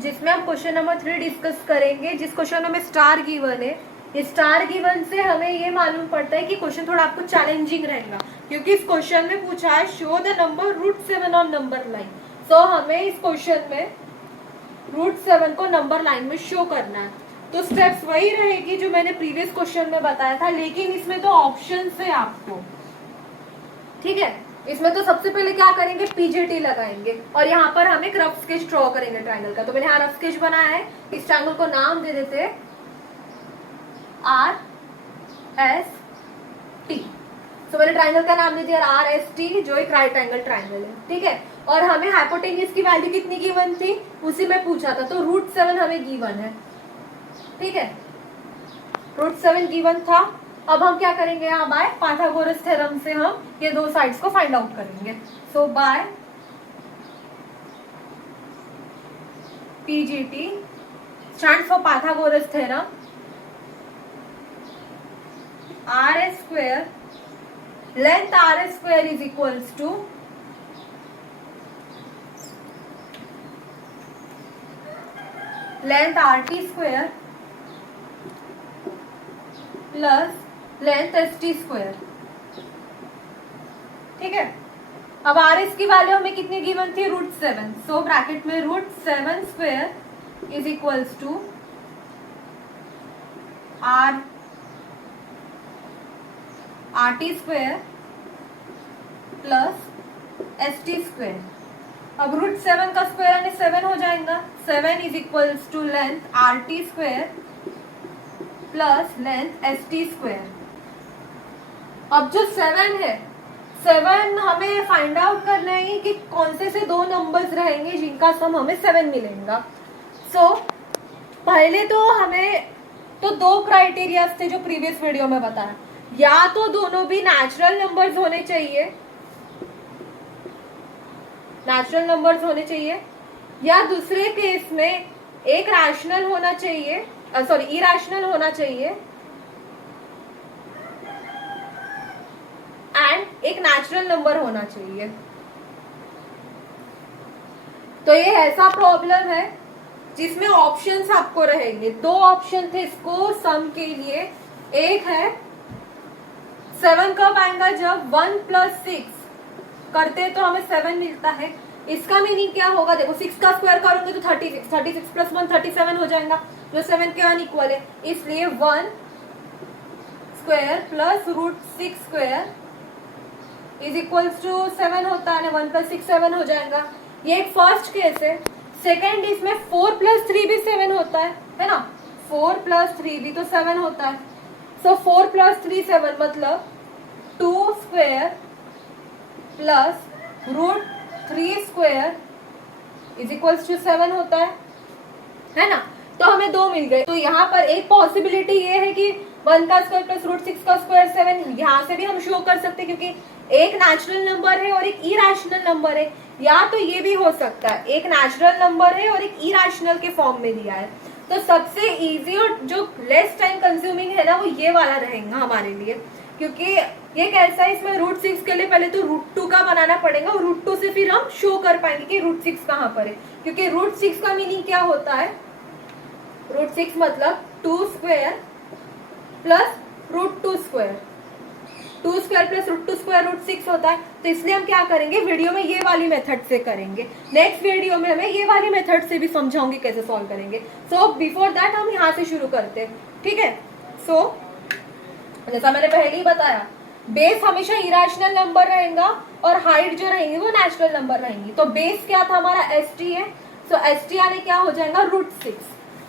जिसमें हम question number 3 discuss करेंगे। जिस क्वेश्चन में स्टार गिवन है, इस स्टार गिवन से हमें ये मालूम पड़ता है कि क्वेश्चन थोड़ा आपको चैलेंजिंग रहेगा, क्योंकि इस क्वेश्चन में पूछा है show the number √7 on number line. So हमें इस क्वेश्चन में √7 को नंबर लाइन में शो करना है। तो स्टेप्स वही रहेगी जो मैंने प्रीवियस क्वेश्चन में बताया था, लेकिन इसमें तो ऑप्शन है आपको, ठीक है। इसमें तो सबसे पहले क्या करेंगे, पीजेटी लगाएंगे और यहाँ पर हम एक रफ स्केच ड्रॉ करेंगे ट्राइंगल का। तो मैंने यहाँ रफ स्केच बनाया है, इस ट्राइंगल को नाम दे देते RST। तो मैंने ट्राइंगल का नाम दे दिया RST, जो एक राइट एंगल ट्राइंगल है, ठीक है। और हमें हाइपोटेन्यूज की वैल्यू कितनी गिवन थी, उसी में पूछा था, तो √7 हमें गिवन है, ठीक है। √7 गिवन था। अब हम क्या करेंगे, यहाँ बाय पाइथागोरस थ्योरम से हम ये दो साइड्स को फाइंड आउट करेंगे। So by PGT stands for Pythagoras theorem, RS² length RS² is equals to length RT² plus length ST², ठीक है। अब RS की वैल्यू हमें कितनी गिवन थी, √7। सो ब्रैकेट में √7² is equals to RT² plus ST²। अब √7 का स्क्वायर यानी 7 हो जाएगा। 7 is equals to length RT² plus length ST²। अब जो 7 है, 7 हमें फाइंड आउट करना है कि कौन से दो नंबर्स रहेंगे जिनका सम हमें 7 मिलेगा। सो पहले तो हमें तो दो क्राइटेरिया थे जो प्रीवियस वीडियो में बताया, या तो दोनों भी नेचुरल नंबर्स होने चाहिए, नेचुरल नंबर्स होने चाहिए, या दूसरे केस में एक रैशनल होना चाहिए, सॉरी इरैशनल होना चाहिए, एंड एक नेचुरल नंबर होना चाहिए। तो ये ऐसा प्रॉब्लम है जिसमें ऑप्शंस आपको रहेंगे। दो ऑप्शन थे इसको सम के लिए। एक है 7 कब आएगा, जब 1 + 6 करते तो हमें 7 मिलता है। इसका मीनिंग क्या होगा, देखो 6 का स्क्वायर करोगे तो 36, 36 + 1 37 हो जाएगा, जो 7 के अनइक्वल है। इसलिए 1² प्लस √6² इज इक्वल्स टू 7 होता है ना, 1 + 6 7 हो जाएगा। ये एक फर्स्ट केस है। सेकेंड, इसमें 4 + 3 भी 7 होता है ना, 4 + 3 भी तो 7 होता है। सो 4 + 3 7, मतलब 2² प्लस √3² इज इक्वल्स टू 7 होता है ना। तो हमें दो मिल गए। तो यहाँ पर एक पॉसिबिलिटी ये है कि 1 का स्क्वायर प्लस √6 का स्क्वायर 7, यहाँ से भी हम शो कर सकते हैं, क्योंकि एक नेचुरल नंबर है और एक इरैशनल नंबर है। या तो ये भी हो सकता है, एक नेचुरल नंबर है और एक इरैशनल के फॉर्म में दिया है। तो सबसे इजी और जो लेस टाइम कंज्यूमिंग है ना, वो ये वाला रहेगा हमारे लिए, क्योंकि ये कैसा है, इसमें √6 के लिए पहले तो √2 का बनाना पड़ेगा और √2 से फिर हम शो कर पाएंगे कि √6 कहाँ पर है। क्योंकि √6 का मीनिंग क्या होता है, √6 मतलब 2² प्लस √2², 2² प्लस √2² √6 होता है। तो इसलिए हम क्या करेंगे, वीडियो में ये वाली मेथड से करेंगे। नेक्स्ट वीडियो में हमें ये वाली मेथड से भी समझाऊंगी कैसे सॉल्व करेंगे। सो बिफोर दैट हम यहाँ से शुरू करते हैं, ठीक है। सो जैसा मैंने पहले ही बताया, बेस हमेशा इरैशनल नंबर रहेगा और हाइट जो रहेंगी वो नेचुरल नंबर रहेंगी। तो बेस क्या था हमारा, ST है। सो ST यानी क्या हो जाएगा, √6,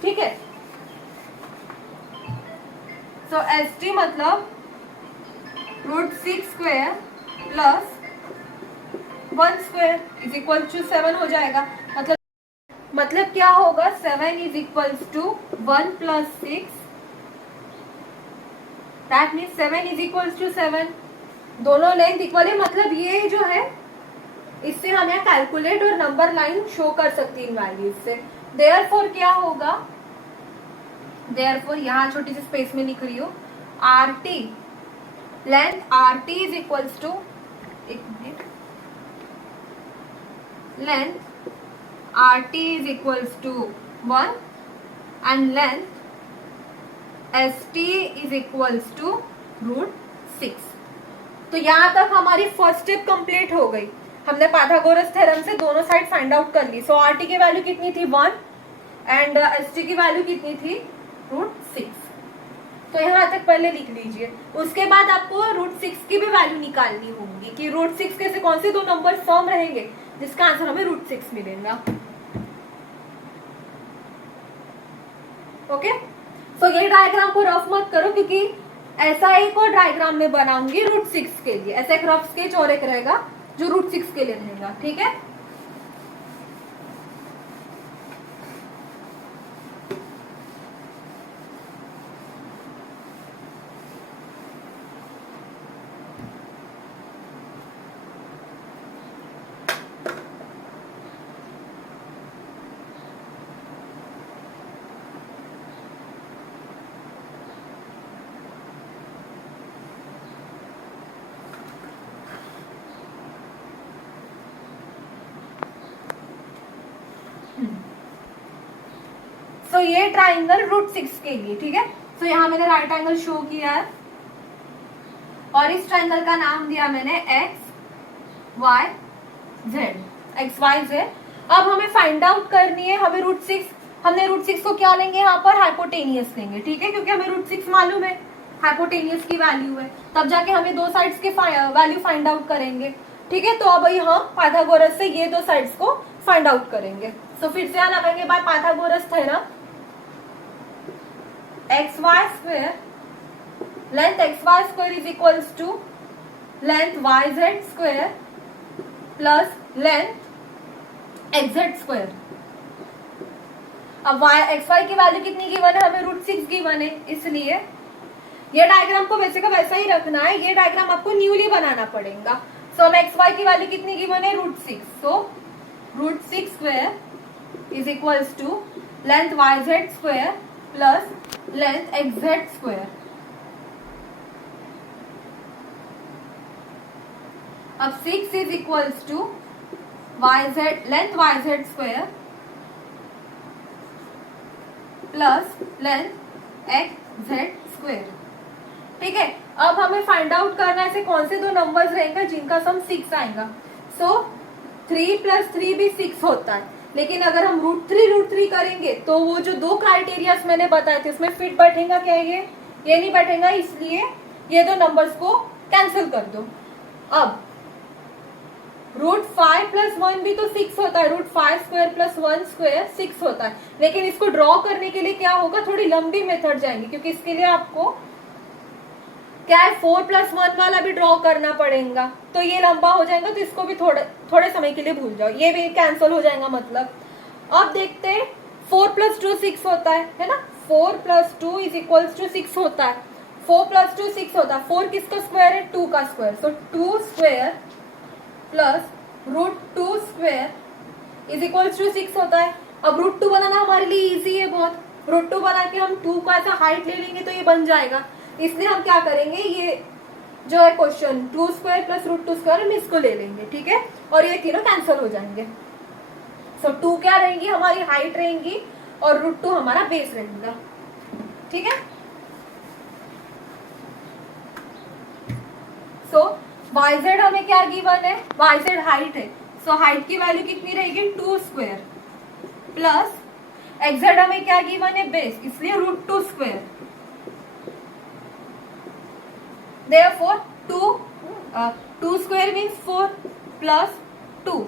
ठीक है। सो ST मतलब √6² प्लस 1² इज इक्वल टू 7 हो जाएगा। मतलब क्या होगा, 7 is equals to 1 + 6, that means 7 is equals to 7। दोनों लेंथ इक्वल है, मतलब ये जो है इससे हम यहाँ कैलकुलेट और नंबर लाइन शो कर सकती है इन वैल्यूज से। देयरफॉर क्या होगा, देयरफॉर यहाँ छोटी सी स्पेस में लिख रही हूँ, RT length RT is equals to, एक minute, length R T is equals to 1 and length S T is equals to √6। तो यहां तक हमारी फर्स्ट स्टेप कंप्लीट हो गई। हमने पाइथागोरस थ्योरम से दोनों साइड फाइंड आउट कर ली। सो आर टी की वैल्यू कितनी थी 1 एंड एस टी की वैल्यू कितनी थी √6। तो यहाँ तक पहले लिख लीजिए। उसके बाद आपको √6 की भी वैल्यू निकालनी होगी कि √6 के से कौन से दो नंबर फॉर्म रहेंगे जिसका आंसर हमें √6 मिलेगा। ओके, सो ये डायग्राम को रफ मत करो क्योंकि ऐसा एक और डायग्राम में बनाऊंगी √6 के लिए। ऐसा एक रफ स्केच और एक रहेगा जो √6 के लिए रहेगा। ठीक है, सो ये ट्राइंगल √6 के लिए। ठीक है, सो यहाँ मैंने राइट एंगल शो किया है और इस ट्राइंगल का नाम दिया मैंने XYZ। अब हमें फाइंड आउट करनी है हमें √6। हमने √6 को क्या लेंगे, यहाँ पर हाइपोटेनियस लेंगे। ठीक है, क्योंकि हमें √6 मालूम है हाइपोटेनियस की वैल्यू है, तब जाके हमें दो साइड्स के वैल्यू फाइंड आउट करेंगे। ठीक है, तो अब हम पाइथागोरस से ये दो साइड्स को फाइंड आउट करेंगे। सो फिर से यहाँ लगाएंगे by Pythagoras theorem. XY² length XY² is equals to length YZ² plus length XZ²। अब XY की वैल्यू कितनी गिवन है, हमें √6 गिवन है, इसलिए ये डायग्राम को वैसे का वैसा ही रखना है। ये डायग्राम आपको न्यूली बनाना पड़ेगा। सो हमें XY की वैल्यू कितनी गिवन है √6। So √6² is equals to length YZ² plus length XZ²। अब 6 is equals to length YZ² plus length XZ²। ठीक है, अब हमें फाइंड आउट करना है ऐसे कौन से दो नंबर्स रहेंगे जिनका सम 6 आएगा। सो 3 + 3 भी 6 होता है, लेकिन अगर हम √3 करेंगे तो वो जो दो क्राइटेरियाज मैंने बताए थे उसमें फिट बैठेगा क्या, ये नहीं बैठेगा, इसलिए ये दो नंबर्स को कैंसिल कर दो। अब √5 + 1 भी तो 6 होता है, √5² + 1² 6 होता है, लेकिन इसको ड्रॉ करने के लिए क्या होगा, थोड़ी लंबी मेथड जाएंगी क्योंकि इसके लिए आपको क्या है 4 + 1 वाला भी ड्रॉ करना पड़ेगा, तो ये लंबा हो जाएगा, तो इसको भी थोड़े समय के लिए भूल जाओ, ये भी कैंसिल हो जाएगा। मतलब अब देखते हैं 4 + 2 6 होता है ना, 4 + 2 इज इक्वल्स टू 6 होता है। 4 + 2 6 होता है। 4 किसका स्क्वायर है, 2 का square. So 2² plus √2² is equals to 6 होता है। अब √2 बनाना हमारे लिए इजी है बहुत। √2 बना के हम 2 का ऐसा हाइट ले लेंगे तो ये बन जाएगा, इसलिए हम क्या करेंगे, ये जो है क्वेश्चन 2² प्लस √2² हम इसको ले लेंगे। ठीक है, और ये तीनों कैंसिल हो जाएंगे। सो 2 क्या रहेंगी, हमारी हाइट रहेंगी और √2 हमारा बेस रहेगा। ठीक है, सो YZ हमें क्या गिवन है, YZ हाइट है, सो हाइट की वैल्यू कितनी रहेगी 2² प्लस XZ हमें क्या गिवन है, बेस, इसलिए √2²। Therefore 2² means 4 plus 2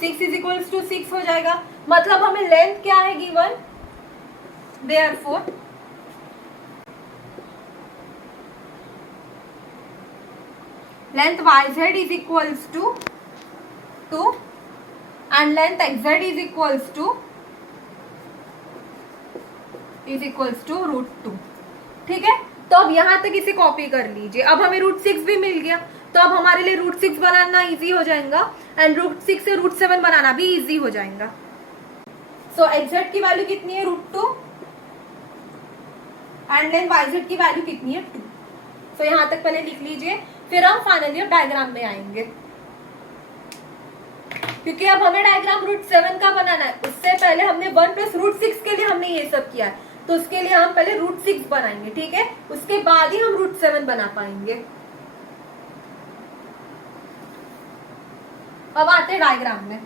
6 is equals to 6 हो जाएगा। मतलब हमें लेंथ क्या है given, Therefore length YZ is equals to 2 and length XZ is equals to √2। ठीक है, तो अब यहां तक इसे कॉपी कर लीजिए। अब हमें √6 भी मिल गया, तो अब हमारे लिए √6 बनाना इजी हो जाएगा एंड √6 से √7 बनाना भी इजी हो जाएगा। सो XZ की वैल्यू कितनी है, √2 एंड देन YZ की वैल्यू कितनी है, 2। सो यहां तक पहले लिख लीजिए, फिर हम फाइनली डायग्राम में आएंगे। क्योंकि अब हमें डायग्राम रूट 7 का बनाना है। उससे पहले हमने 1 प्लस रूट 6 के लिए हमने ये सब किया है, तो उसके लिए हम पहले रूट 6 बनाएंगे, ठीक है, उसके बाद ही हम रूट 7 बना पाएंगे। अब आते हैं डायग्राम में।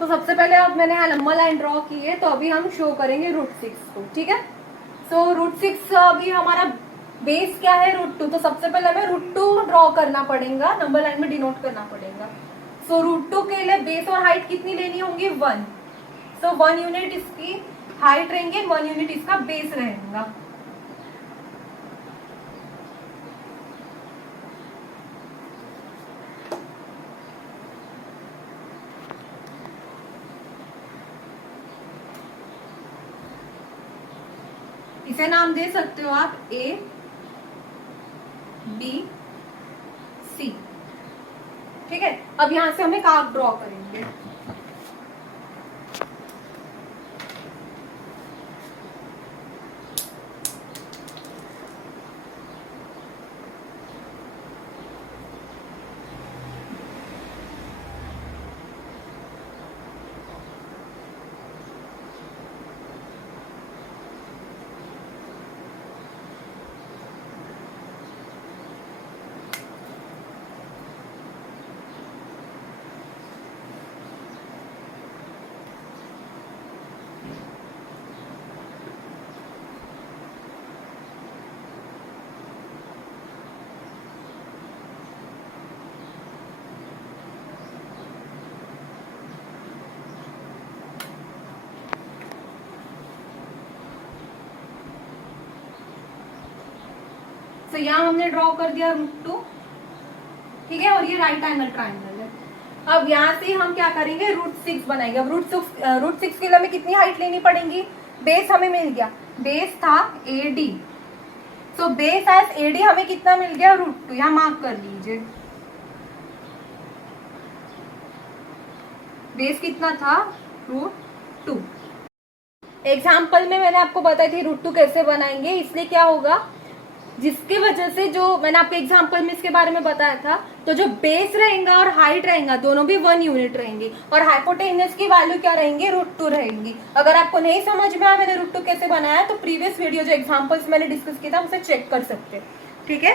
तो सबसे पहले अब मैंने यहाँ लंबा लाइन ड्रॉ की है, तो अभी हम शो करेंगे रूट 6 को, ठीक है। सो रूट 6 अभी हमारा बेस क्या है, रूट 2, तो सबसे पहले हमें रूट 2 ड्रॉ करना पड़ेगा, नंबर लाइन में डिनोट करना पड़ेगा। सो रूट 2 के लिए बेस और हाइट कितनी लेनी होंगी, 1। सो 1 यूनिट इसकी हाइट रहेंगे, 1 यूनिट इसका बेस रहेगा। इसे नाम दे सकते हो आप A, B, C, ठीक है। अब यहां से हम एक आर्क ड्रॉ करेंगे। तो यहाँ हमने ड्रॉ कर दिया रूट 2, ठीक है, और ये राइट एंगल ट्राइंगल है। अब यहाँ से हम क्या करेंगे, रूट 6 बनाएंगे। अब रूट 6 के लिए हमें कितनी हाइट लेनी पड़ेगी, बेस हमें मिल गया, बेस था AD, so base as AD हमें कितना मिल गया, रूट 2, यहाँ मार्क कर लीजिए। बेस कितना था, रूट 2। एग्जाम्पल में मैंने आपको बताई थी रूट 2 कैसे बनाएंगे, इसलिए क्या होगा, जिसकी वजह से जो मैंने आपके एग्जाम्पल में इसके बारे में बताया था, तो जो बेस रहेगा और हाइट रहेगा दोनों भी 1 यूनिट रहेंगी, और हाइपोटेनस की वैल्यू क्या रहेंगी, रूट 2 रहेंगी। अगर आपको नहीं समझ में आया मैंने रूट 2 कैसे बनाया, तो प्रीवियस वीडियो जो एग्जाम्पल्स मैंने डिस्कस किया था उसे चेक कर सकते हैं, ठीक है।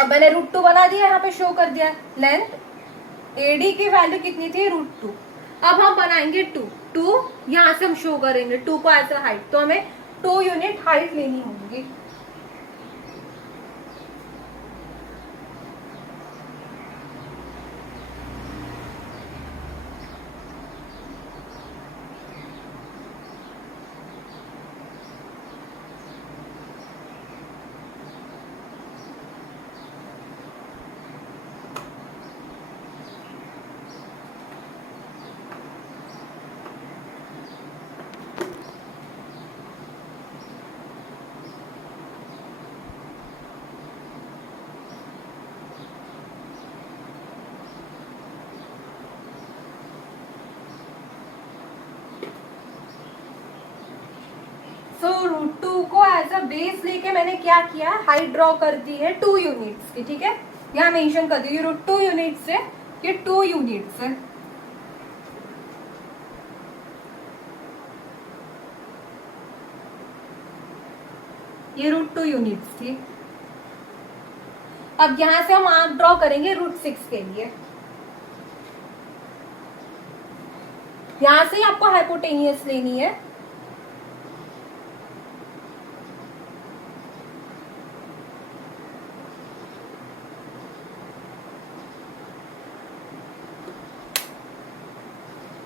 अब मैंने रूट 2 बना दिया, यहाँ पे शो कर दिया। लेंथ AD की वैल्यू कितनी थी, रूट 2। अब हम बनाएंगे 2 यहाँ से हम शो करेंगे 2 को एज अ हाइट, तो हमें 2 यूनिट हाइट लेनी होगी। सो रूट 2 को एज अ बेस लेके मैंने क्या किया, हाइट ड्रॉ कर दी है 2 यूनिट्स की, ठीक है, यहाँ मेंशन कर दी रूट 2 यूनिट्स है, ये 2 यूनिट्स है। ये रूट 2 यूनिट्स थी। अब यहां से हम आर्क ड्रॉ करेंगे रूट 6 के लिए। यहां से ही आपको हाइपोटेनियस लेनी है।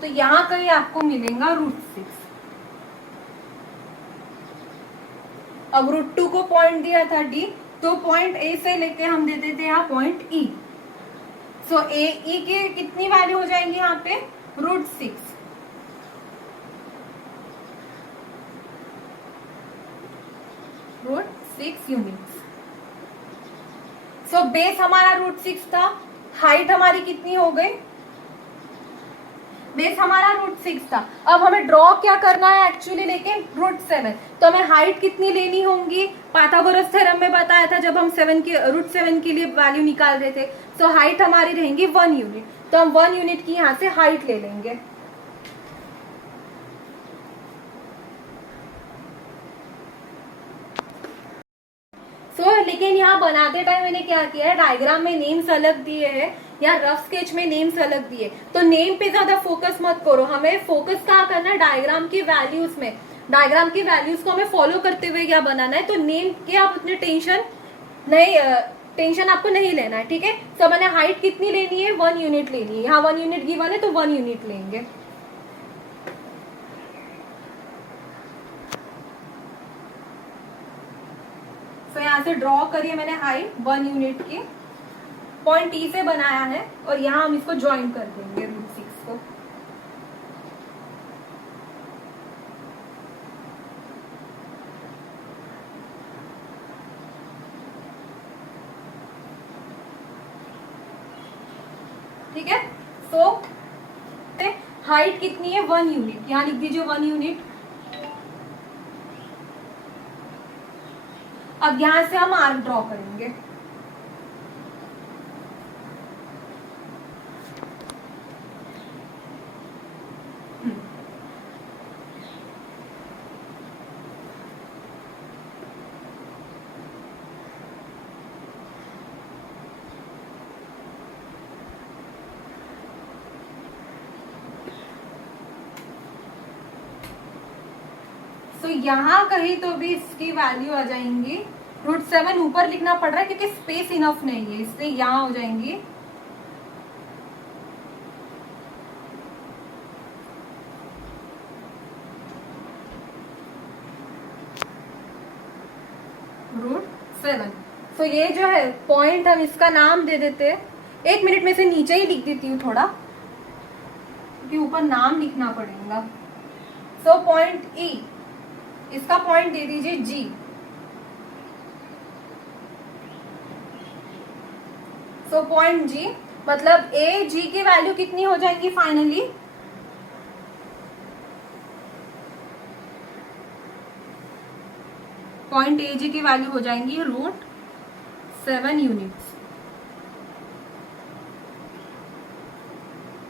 तो यहां कहीं आपको मिलेगा रूट 6। अब रूट 2 को पॉइंट दिया था डी, तो पॉइंट ए से लेके हम दे देते हैं यहाँ पॉइंट ई। सो ए ई की कितनी वैल्यू हो जाएंगी यहाँ पे, root 6। Root 6 units. So base हमारा रूट 6 था, हाइट हमारी कितनी हो गई, बेस हमारा रूट 6 था। अब हमें ड्रॉ क्या करना है एक्चुअली, लेकिन रूट 7। तो हमें हाइट कितनी लेनी होंगी, पाइथागोरस थ्योरम में बताया था जब हम रूट 7 के लिए वैल्यू निकाल रहे थे। सो हाइट हमारी रहेंगी 1 यूनिट, तो हम 1 यूनिट की यहां से हाइट ले लेंगे। लेकिन यहाँ बनाते टाइम मैंने क्या किया है, डायग्राम में नेम्स अलग दिए हैं या रफ स्केच में नेम्स अलग दिए, तो नेम पे ज्यादा फोकस मत करो, हमें फोकस कहाँ करना है, डायग्राम की वैल्यूज में। डायग्राम की वैल्यूज को हमें फॉलो करते हुए क्या बनाना है, तो नेम के आप उतने टेंशन आपको नहीं लेना है, ठीक है। तो मैंने हाइट कितनी लेनी है, 1 यूनिट लेनी है, यहाँ 1 यूनिट गिवन है तो 1 यूनिट लेंगे। तो यहाँ से ड्रॉ करिए मैंने हाइट 1 यूनिट की, पॉइंट ई से बनाया है, और यहाँ हम इसको ज्वाइन कर देंगे रूट 6 को। ठीक है। सो हाइट कितनी है, 1 यूनिट, यहाँ लिख दीजिए 1 यूनिट। अब यहां से हम आर्क ड्रॉ करेंगे। तो यहाँ कहीं तो भी इसकी वैल्यू आ जाएंगी, रूट 7 ऊपर लिखना पड़ रहा है क्योंकि स्पेस इनफ नहीं है, इसलिए यहाँ हो जाएंगी रूट 7। तो ये जो है पॉइंट, हम इसका नाम दे देते हैं। 1 मिनट में से नीचे ही लिख देती हूँ थोड़ा, क्योंकि ऊपर नाम लिखना पड़ेगा। सो पॉइंट ई, इसका पॉइंट दे दीजिए जी। सो पॉइंट जी, मतलब ए जी की वैल्यू कितनी हो जाएंगी फाइनली, पॉइंट ए जी की वैल्यू हो जाएंगी रूट 7 यूनिट्स।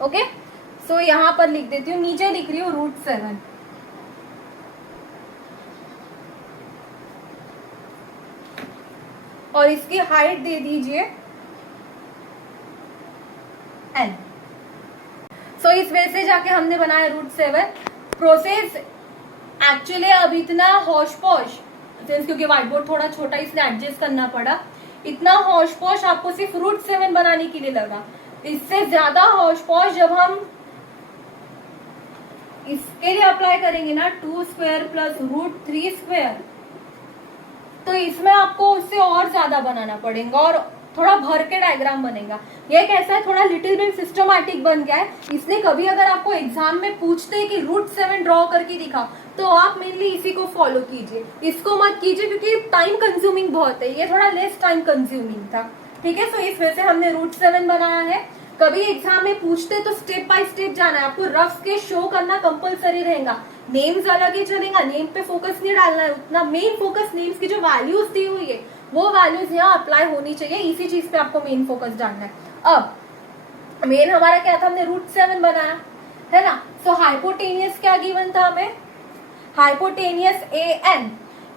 ओके। सो यहां पर लिख देती हूँ, नीचे लिख रही हूँ रूट 7। और इसकी हाइट दे दीजिए n। सो इस वजह से जाके हमने बनाया रूट 7। प्रोसेस एक्चुअली अब इतना हौश पौश, क्योंकि व्हाइट बोर्ड थोड़ा छोटा इसलिए एडजस्ट करना पड़ा, इतना हौश पौश आपको सिर्फ रूट 7 बनाने के लिए लगा। इससे ज्यादा हौश पौश जब हम इसके लिए अप्लाई करेंगे ना, 2 स्क्वायर प्लस रूट 3 स्क्वायर, तो इसमें आपको उससे और ज्यादा बनाना पड़ेगा और थोड़ा भर के डायग्राम बनेगा। ये कैसा है, थोड़ा लिटिल बिट सिस्टमैटिक बन गया है, इसलिए कभी अगर आपको एग्जाम में पूछते हैं कि रूट 7 ड्रॉ करके दिखा, तो आप मेनली इसी को फॉलो कीजिए, इसको मत कीजिए क्योंकि टाइम कंज्यूमिंग बहुत है, ये थोड़ा लेस टाइम कंज्यूमिंग था। ठीक है। सो इस वजह से हमने रूट 7 बनाया है। कभी एग्जाम में पूछते तो स्टेप बाय स्टेप जाना है, आपको रफ स्केच शो करना कंपलसरी रहेगा, नेम्स अलग ही चलेगा, नेम पे फोकस नहीं डालना है उतना, मेन फोकस नेम्स की जो वैल्यूज दी हुई है वो वैल्यूज यहाँ अप्लाई होनी चाहिए, इसी चीज पे आपको मेन फोकस डालना है। अब मेन हमारा क्या था, हमने √7 बनाया है ना। सो हाइपोटेनियस क्या गिवन था हमें, हाइपोटेनियस AN,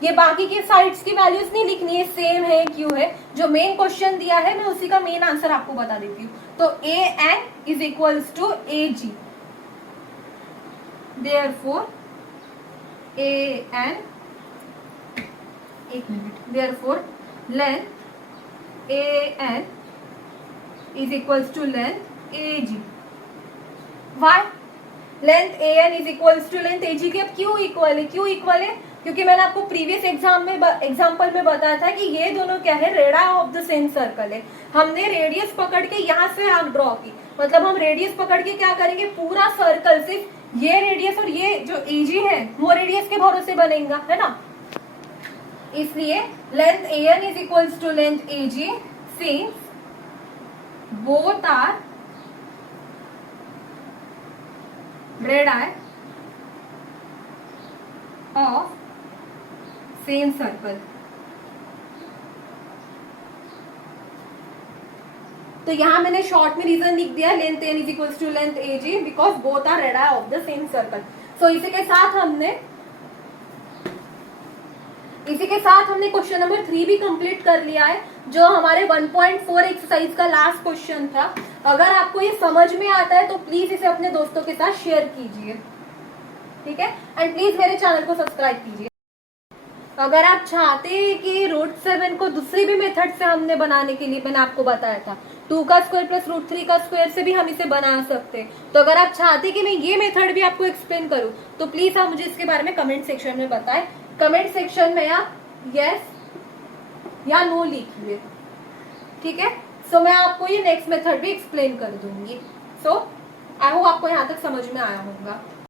ये बाकी के साइड्स की वैल्यूज नहीं लिखनी है, सेम है क्यों है, जो मेन क्वेश्चन दिया है मैं उसी का मेन आंसर आपको बता देती हूँ। तो AN is equals to AG, therefore AN, एक minute, therefore length AN is equals to length AG। Why length AN is equals to length AG की अब क्यों इक्वल है, क्यों इक्वल है, क्योंकि मैंने आपको प्रीवियस एग्जाम्पल में बताया था कि ये दोनों क्या है, रेडा ऑफ द सेम सर्कल है। हमने रेडियस पकड़ के यहाँ से आर्क ड्रॉ की, मतलब हम रेडियस पकड़ के क्या करेंगे, पूरा सर्कल सिर्फ ये रेडियस और ये जो AG है वो रेडियस के भरोसे बनेगा, है ना। इसलिए length AN is equals to length AG since both are radii of same circle। तो यहां मैंने शॉर्ट में रीजन लिख दिया, length AN is equals to length AG because both are radii of the same circle. So इसी के साथ हमने क्वेश्चन नंबर 3 भी कंप्लीट कर लिया है, जो हमारे 1.4 एक्सरसाइज का लास्ट क्वेश्चन था। अगर आपको ये समझ में आता है तो प्लीज इसे अपने दोस्तों के साथ शेयर कीजिए, ठीक है, एंड प्लीज मेरे चैनल को सब्सक्राइब कीजिए। अगर आप चाहते हैं कि √7 को दूसरी भी मेथड से हमने बनाने के लिए मैंने आपको बताया था, 2 का स्क्वायर प्लस √3 का स्क्वायर से भी हम इसे बना सकते हैं, तो अगर आप चाहते हैं कि मैं ये मेथड भी आपको एक्सप्लेन करूं तो प्लीज आप मुझे इसके बारे में कमेंट सेक्शन में बताएं। कमेंट सेक्शन में आप यस या नो लिखिए, ठीक है। सो मैं आपको ये नेक्स्ट मेथड भी एक्सप्लेन कर दूंगी। सो आई होप आपको यहाँ तक समझ में आया होगा।